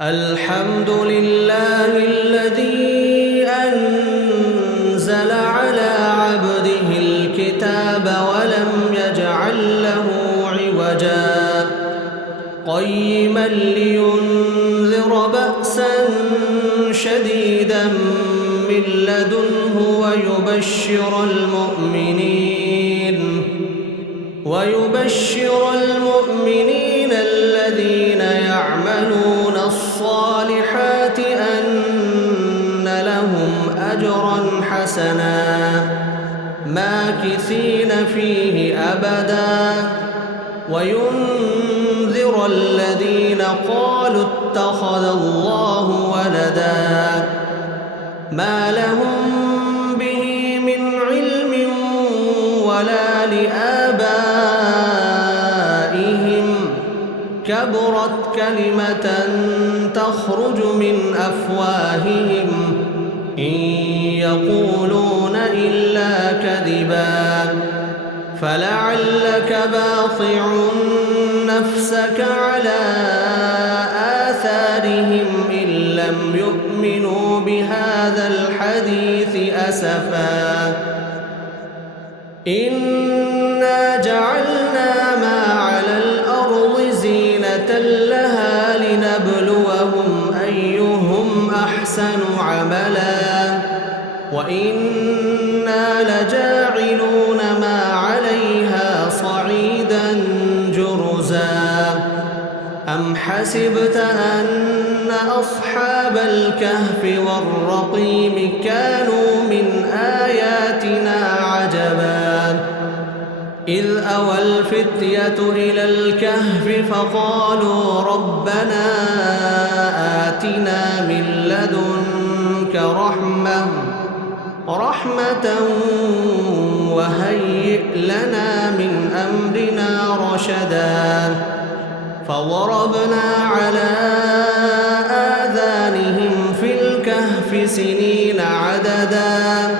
الحمد لله الذي أنزل على عبده الكتاب ولم يجعل له عوجا قيما لينذر بأسا شديدا من لدنه ويبشر المؤمنين الذين يعملون الصالحات أن لهم أجرا حسنا ماكثين فيه أبدا وينذر الذين قالوا اتخذ الله ولدا ما لهم به من علم ولا لآبائهم كبرت كلمة تخرج من أفواههم إن يقولون إلا كذبا فلعلك باخع نفسك على آثارهم إن لم يؤمنوا بهذا الحديث أسفا إنا جعلنا ما على الأرض زينة لها لنبلوهم أيهم أحسن عملا وإنا لجاعلون ما عليها صعيدا جرزا أم حسبت أن أصحاب الكهف والرقيم كانوا من آياتنا عجبا إذ أوى الفتية إلى الكهف فقالوا ربنا آتنا من لدنك رحمة وهيئ لنا من أمرنا رشدا فضربنا على آذانهم في الكهف سنين عددا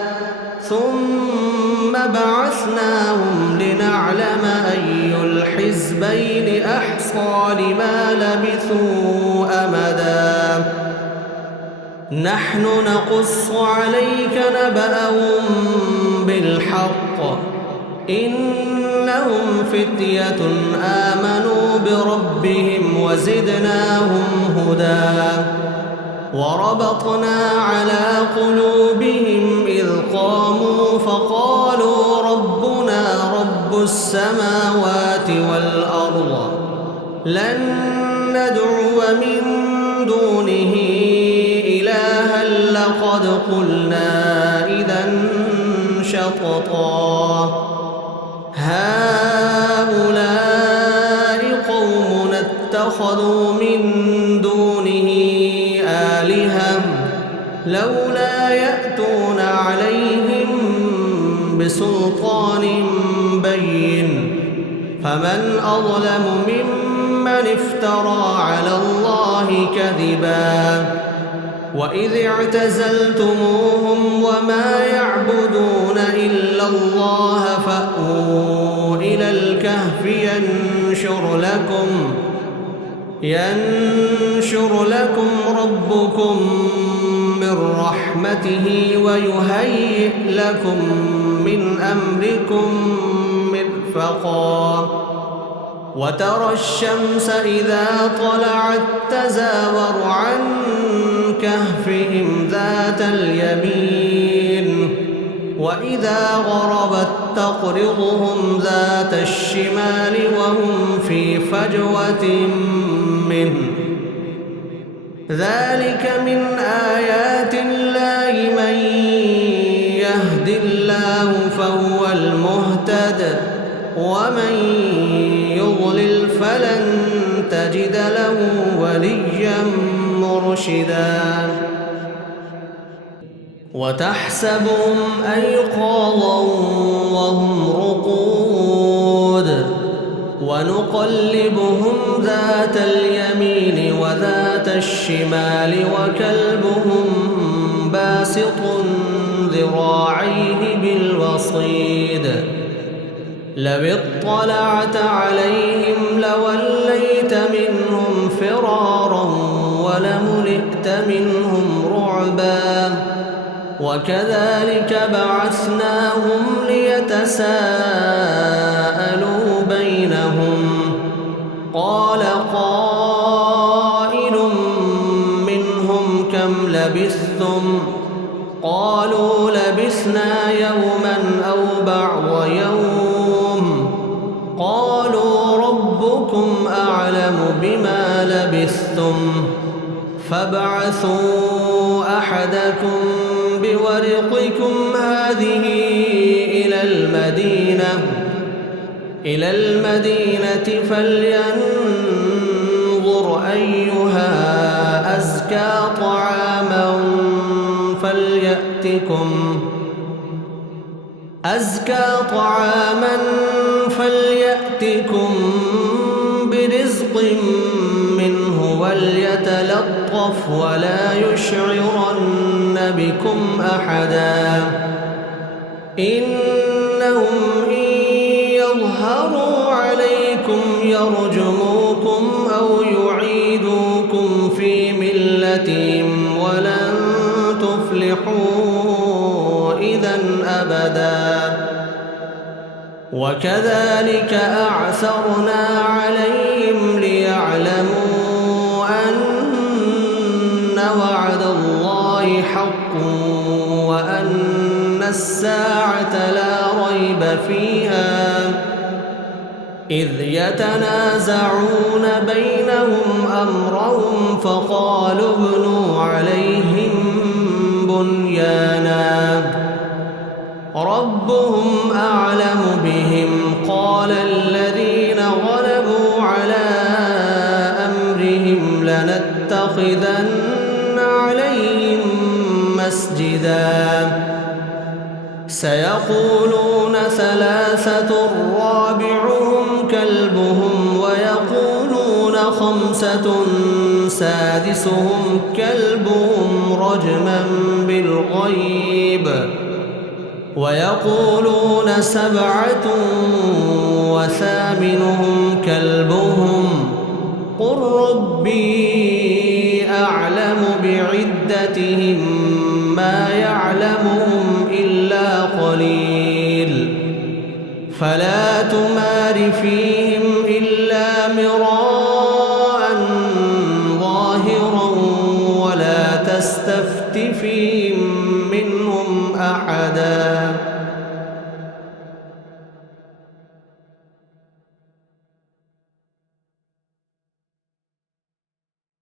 ثم بعثناهم لنعلم أي الحزبين أحصى لما لبثوا أمدا نحن نقص عليك نبأهم بالحق إنهم فتية آمنوا بربهم وزدناهم هدى وربطنا على قلوبهم إذ قاموا فقالوا ربنا رب السماوات والأرض لن ندعو من دونه إلها لقد قلنا إذا شططا هؤلاء قوم اتخذوا من دونه آلهة لولا يأتون عليهم بسلطان بين فمن أظلم ممن افترى على الله كذبا وإذ اعتزلتموهم وما يعبدون إلا الله فأووا إلى الكهف ينشر لكم ربكم من رحمته ويهيئ لكم من أمركم مرفقا وترى الشمس إذا طلعت تزاور عن كهفهم ذات اليمين وإذا غربت تقرضهم ذات الشمال وهم في فجوة منه ذلك من آيات الله من يهد الله فهو المهتد ومن يضلل فلن تجد له وليا مرشدا وتحسبهم أيقاظا وهم رقود ونقلبهم ذات اليمين وذات الشمال وكلبهم باسط ذراعيه بالوصيد لو اطلعت عليهم لوليت منهم فرارا لملئت منهم رعبا وكذلك بعثناهم ليتساءلوا بينهم قال قائل منهم كم لبثتم قالوا لبثنا يوما أو بعض يوم قالوا ربكم أعلم بما لبثتم فابعثوا أحدكم بورقكم هذه إلى المدينة فلينظر أيها أزكى طعاما فليأتكم برزق منه وليتلطف ولا يشعرن بكم أحدا إنهم إن يظهروا عليكم يرجموكم أو يعيدوكم في ملتهم ولن تفلحوا إذا أبدا وكذلك أعثرنا عليهم ليعلموا أن وعد الله حق وأن الساعة لا ريب فيها إذ يتنازعون بينهم أمرهم فقالوا ابنوا عليهم بنيانا ربهم أعلم بهم قال الذين غلبوا على أمرهم لنتخذن عليهم مسجدا سيقولون ثلاثة رابعهم كلبهم ويقولون خمسة سادسهم كلبهم رجما بالغيب ويقولون سبعة وثامنهم كلبهم قل ربي أعلم بعدتهم ما يعلمهم إلا قليل فلا تمار فيهم إلا مراء ظاهرا ولا تستفت فيهم منهم أحدا